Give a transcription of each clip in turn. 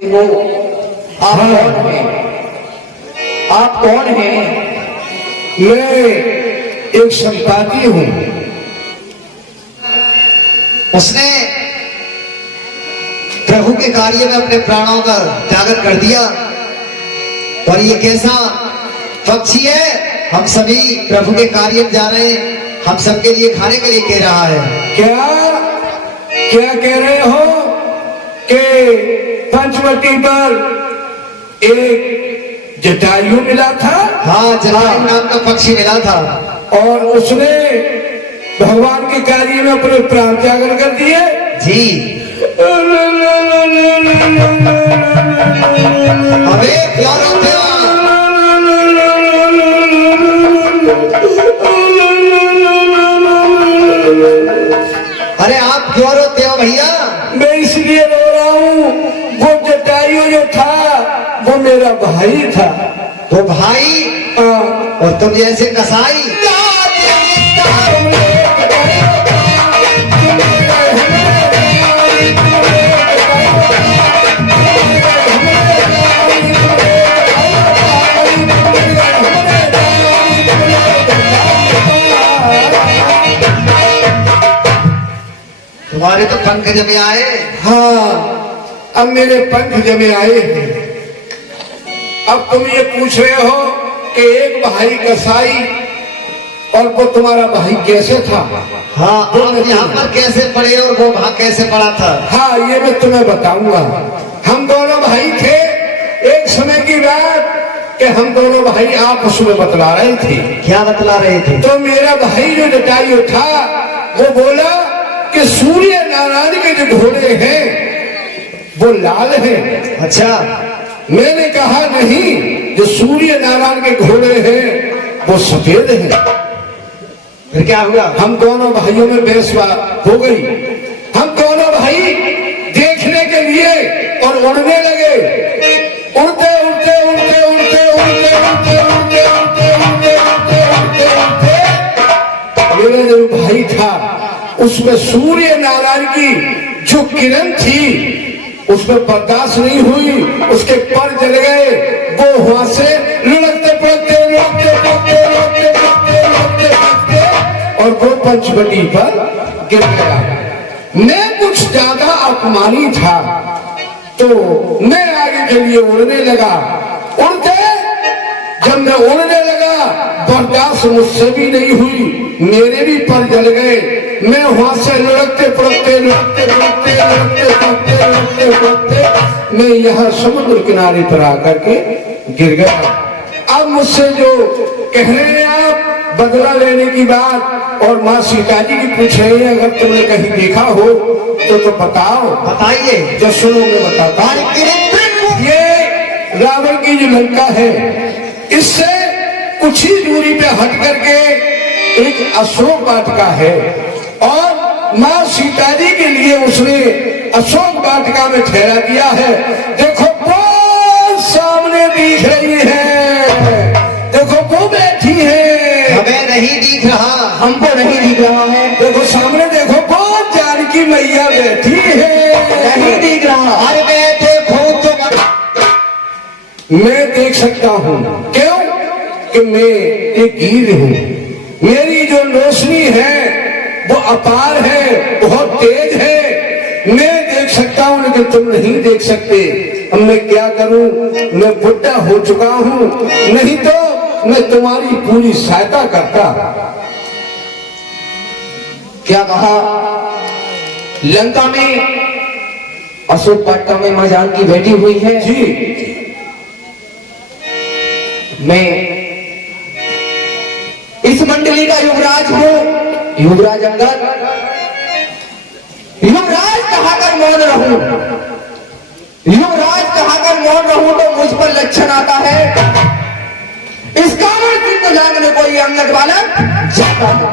वो आप कौन हैं? आप कौन हैं? मैं एक संपादी हूँ। उसने प्रभु के कार्य में अपने प्राणों का त्याग कर दिया और ये कैसा पक्षी है? हम सभी प्रभु के कार्य में जा रहे हैं, हम सबके लिए खाने के लिए कह रहा है। क्या क्या कह रहे हो कि पंचवटी पर एक जटायु मिला था? हाँ, जटायु नाम का पक्षी मिला था और उसने भगवान के कार्य में अपने प्राण त्याग कर दिए। जी। अबे प्यार होते अरे आप क्यों रोते हो भैया? मैं इसलिए रो रहा हूँ, वो जटायु जो था वो मेरा भाई था। वो भाई और तुम जैसे कसाई। तुम्हारे तो पंख जमे आए। हाँ, अब मेरे पंख जमे आए हैं। अब तुम ये पूछ रहे हो कि एक भाई कसाई और वो तुम्हारा भाई कैसे था? हाँ, आप यहाँ पर कैसे पड़े और वो वहां कैसे पड़ा था? हाँ, ये मैं तुम्हें बताऊंगा। हम दोनों भाई थे। एक समय की बात कि हम दोनों भाई आपस में बतला रहे थे। क्या बतला रहे थे? तो मेरा भाई जो जटायु था वो बोला कि सूर्य नारायण के जो घोड़े हैं वो लाल हैं। अच्छा। मैंने कहा नहीं, जो सूर्य नारायण के घोड़े हैं वो सफेद हैं। फिर क्या हुआ? हम दोनों भाइयों में बहस हो गई। हम दोनों भाई देखने के लिए और उड़ने लगे। उड़ते उड़ते उड़ते उड़ते उड़ते उड़ते उड़ते उड़ते उड़ते उड़ते उड़ते उड़ते मेरा जो भाई था उसमें सूर्य नारायण की जो किरण थी उसमें बर्दाश्त नहीं हुई, उसके पर जल गए। वो वहां से लुढ़कते पड़ते लुढ़कते पड़ते लुढ़कते पड़ते लुढ़कते पड़ते और वो पंचवटी पर गिर गया। मैं कुछ ज्यादा अपमानी था तो मैं आगे के लिए उड़ने लगा। उड़ते जब मैं उड़ने लगा बर्दाश्त मुझसे भी नहीं हुई, मेरे भी पर जल गए। मैं वहां से लुढ़कते पड़ते लुढ़कते पड़ते लुढ़कते पड़ते लुढ़कते पड़ते मैं यहाँ समुद्र किनारे पर आकर के गिर गया। अब मुझसे जो कह रहे हैं आप बदला लेने की बात और माँ सीता जी की पूछ रहे हैं, अगर तुमने कहीं देखा हो तो बताओ। बताइए। जो सुनो मैं बताता हूँ। ये रावण की जो लंका है इससे कुछ ही दूरी पे हट करके एक अशोक वाटिका है और माँ सीता जी के लिए उसने अशोक वाटिका में ठहरा दिया है। देखो वो सामने दिख रही है, देखो वो बैठी है। हमें नहीं दिख रहा, हमको नहीं दिख रहा है। देखो सामने देखो वो जानकी मैया बैठी है। नहीं दिख रहा। अरे मैं देखूं तो मैं देख सकता हूँ। क्यों? कि मैं एक गिर हूँ। मेरी जो रोशनी है वो अपार है, बहुत तेज है। मैं देख सकता हूँ लेकिन तुम नहीं देख सकते। अब मैं क्या करूं? मैं बुढ़ा हो चुका हूँ, नहीं तो मैं तुम्हारी पूरी सहायता करता। क्या कहा? लंका में अशोक वाटिका में मां जानकी बैठी हुई है। जी। मैं इस मंडली का युवराज हूँ, युवराज अंगद। युवराज कहाकर मौन रहूं, युवराज कहाकर मौन रहूं तो मुझ पर लक्षण आता है। इस कारण की तो जानने कोई अंगद बालक जाता है।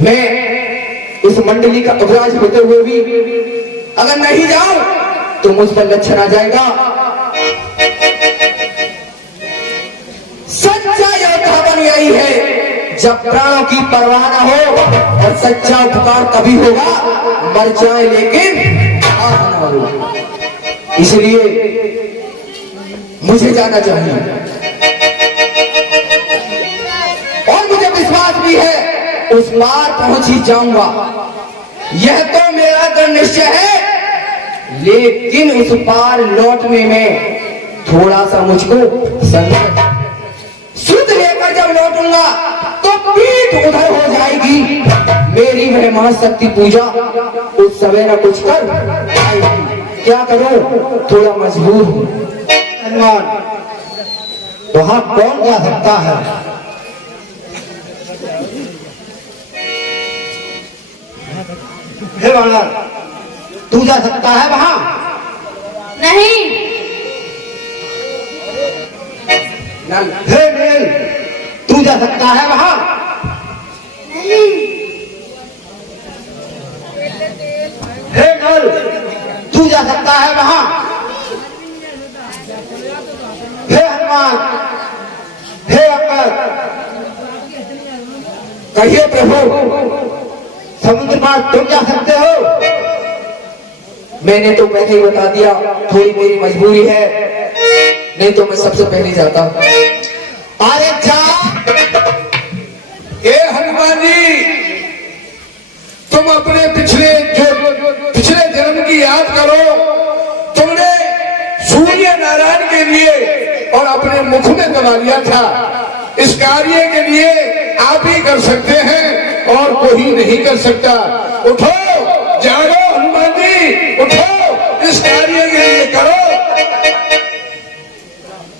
मैं इस मंडली का युवराज होते हुए भी अगर नहीं जाऊं तो मुझ पर लक्षण आ जाएगा। सच्चा योद्धा बन यही है जब प्राणों की परवाह न हो और सच्चा उपकार तभी होगा मर जाए लेकिन आह न हो। इसलिए मुझे जाना चाहिए और मुझे विश्वास भी है उस पार पहुंच ही जाऊंगा। यह तो मेरा दृढ़ निश्चय है, लेकिन उस पार लौटने में थोड़ा सा मुझको संकट। शुद्ध लेकर जब लौटूंगा तो पीठ उधर हो जाएगी। मेरी वह महाशक्ति पूजा उस समय न कुछ कर आएगी। क्या करूं, थोड़ा मजबूर हूं। हनुमान, वहां कौन जा सकता है? हे बालक, तू जा सकता है वहां? नहीं। हे मेल, तू जा सकता है वहां? नहीं। हे नल, तू जा सकता है वहां? हे हनुमान, हे अंगद, कहिए प्रभु। समुद्र पार तुम जा सकते हो? मैंने तो पहले ही बता दिया, थोड़ी मेरी मजबूरी है, नहीं तो मैं सबसे पहले जाता। अरे जा। ए हनुमान जी, तुम अपने पिछले जन्म की याद करो। तुमने सूर्य नारायण के लिए और अपने मुख में दबा लिया था। इस कार्य के लिए आप ही कर सकते हैं और कोई नहीं कर सकता। उठो, जागो हनुमान जी, उठो, इस कार्य के लिए करो।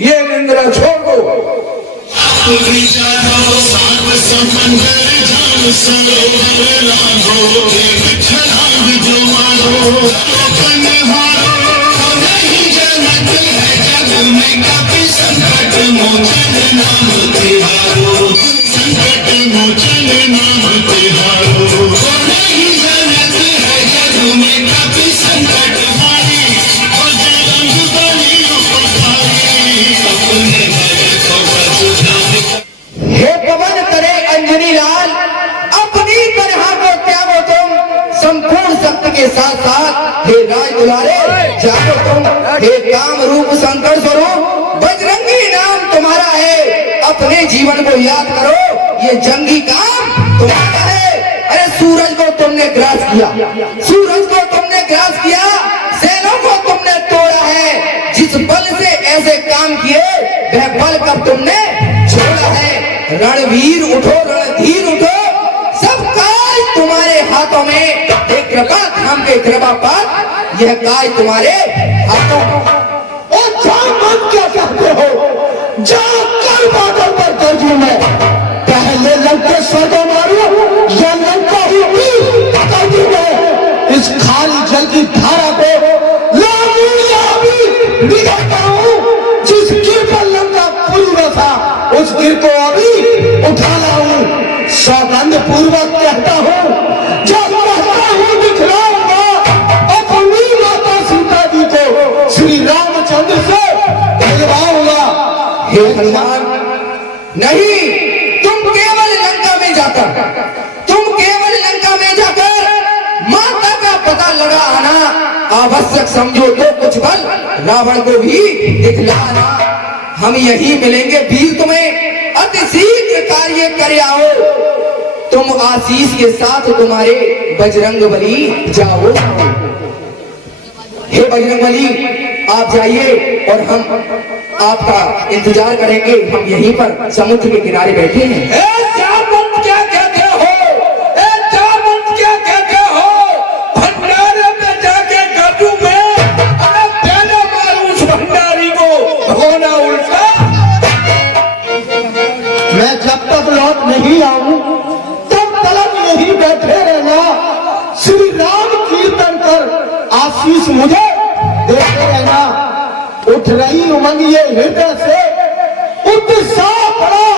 ये निंद्रा छोड़ दो। हे पवन करे अंजनी लाल, अपनी तरह को त्यागो तुम संपूर्ण शक्ति के साथ साथ। हे राज दुलारे जागो तुम। हे काम रूप शंकर स्वरूप बजरंगी नाम तुम्हारा है। अपने जीवन को याद करो, ये जंगी काम तुम्हारा है। अरे सूरज को तुमने ग्रास किया, सूरज को तुमने ग्रास किया, सेनों को तुमने तोड़ा है। जिस बल से ऐसे काम किए वह बल कब तुमने छोड़ा है। रणवीर उठो, रणधीर उठो, सब काज तुम्हारे हाथों में। एक कृपा धाम के कृपा पर यह काज तुम्हारे हाथों में। और मत क्या कहते हो, जाओ कर बादल पर दर्जू में पहले लंकेश्वर को मारो या लंका ही दर्जू में। इस खाली जल की धारा को निगल करूं। जिस गिर पर लंका पूरी था उस गिर को अभी उठा लाऊं। सौगंध पूर्वक कहता हूं, जब कहता हूं दिखलाऊंगा अपनी माता सीता जी को श्री रामचंद्र से दिलवाऊंगा। हे हनुमान, नहीं, तुम केवल लंका में जाकर माता का पता लगा आना आवश्यक समझो तो कुछ बल रावण को भी दिखलाना। हम यही मिलेंगे वीर तुम्हें, अति शीघ्र कार्य कर आओ। तुम आशीष के साथ तुम्हारे बजरंग बली जाओ। हे बजरंग बली, आप जाइए और हम आपका इंतजार करेंगे। हम यहीं पर समुद्र के किनारे बैठे हैं। क्या कहते हो, क्या कहते हो? भंडारे में जाके काटू मैं, पहले मारूं उस भंडारी को, होना उल्टा। मैं जब तक लौट नहीं आऊं तब तक यही बैठे रहना। श्री राम कीर्तन कर आशीष मुझे देते रहना। उठ रही उमंग ये हृदय से, उत्साह बड़ा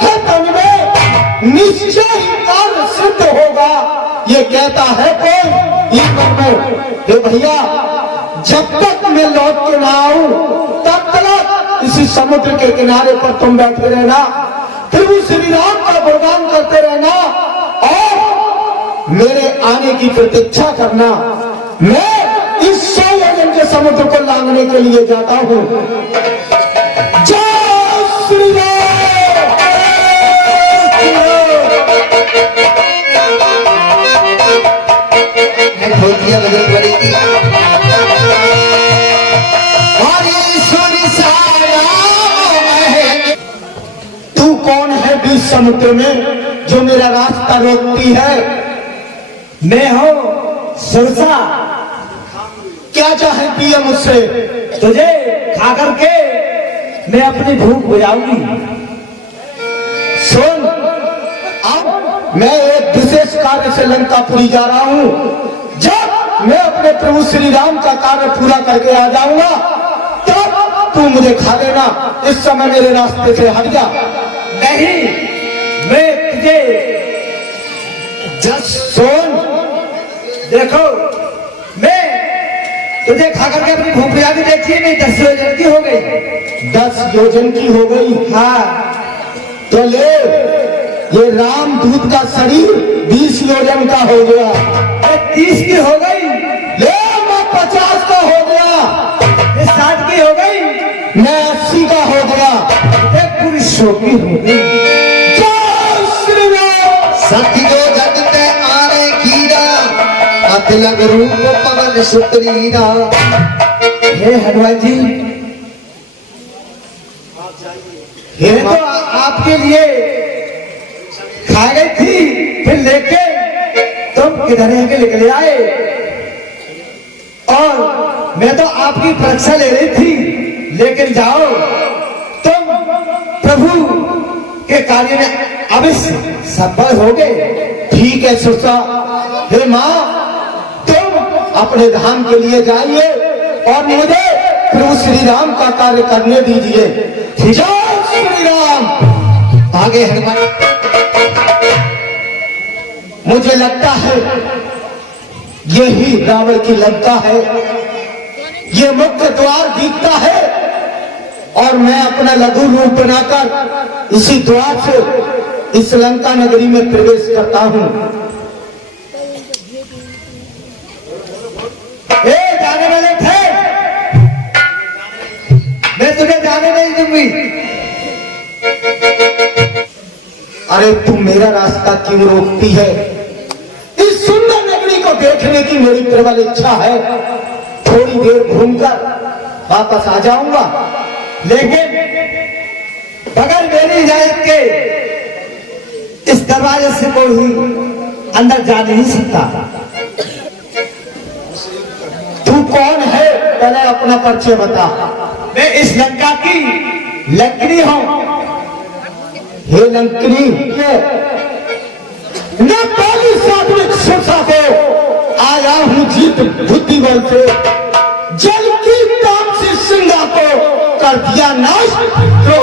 है तन में, निश्चय ही कार्य सिद्ध होगा। ये कहता है कोई मन में। हे भैया, जब तक मैं लौट के ना आऊं तब तक इसी समुद्र के किनारे पर तुम बैठे रहना। प्रभु श्री राम का गुणगान करते रहना और मेरे आने की प्रतीक्षा करना। मैं इस 100 योजन के समुद्र को लांघने के लिए जाता हूँ। जय श्री राम। धोतिया बदल पड़ेगी और ये सुनिसाया है। तू कौन है बीच समुद्र में जो मेरा रास्ता रोकती है? मैं हूँ सुरसा। क्या चाहती है मुझसे? तुझे खा करके मैं अपनी भूख बुझाऊंगी। सुन, अब मैं एक विशेष कार्य से लंकापुरी जा रहा हूँ। जब मैं अपने प्रभु श्री राम का कार्य पूरा करके आ जाऊंगा तब तू मुझे खा लेना। इस समय मेरे रास्ते से हट जा। नहीं, मैं तुझे जस्ट सुन, देखो, मैं तुझे खा करके अपनी भूख बुझा के देखिए, नहीं 10 योजन की हो गई। 10 योजन की हो गई। हाँ, तो ले, ये रामदूत का शरीर 20 योजन का हो गया। 30 की हो गई। ले, मैं 50 का हो गया। 60 की हो गई। मैं 80 का हो गया। पूरी 100 की हो गई। जय श्री राम। सखी जो जगते आरे कीरा अतिलग रूप पवन सुतरीरा। हे हनुमान जी, हे ये तो आपके लिए खा गई थी, फिर लेके तुम किधर है के निकले आए, और मैं तो आपकी परीक्षा ले रही थी। लेकिन जाओ, तुम प्रभु के कार्य में अवश्य सफल होगे। ठीक है सुरसा। हे माँ, तुम अपने धाम के लिए जाइए और मुझे प्रभु श्री राम का कार्य करने दीजिए। जय श्री राम। आगे हनुमान। मुझे लगता है यही रावण की लंका है। ये मुख्य द्वार दिखता है और मैं अपना लघु रूप बनाकर इसी द्वार से इस लंका नगरी में प्रवेश करता हूँ। जाने वाले थे, मैं तुझे जाने नहीं दूंगी। अरे तू मेरा रास्ता क्यों रोकती है? इस सुंदर नगरी को देखने की मेरी प्रबल इच्छा है। थोड़ी देर घूमकर वापस आ जाऊंगा। लेकिन बगैर मेरी इजाजत के इस दरवाजे से कोई अंदर जा नहीं सकता। तू कौन है? पहले अपना परिचय बता। मैं इस लंका की लंकनी हूँ। हे लंकनी, मैं पहली सात्विक सुरसा को आया हूँ जीत बुद्धि बल से। जल की तामसी सिंगा को कर दिया नाश। तो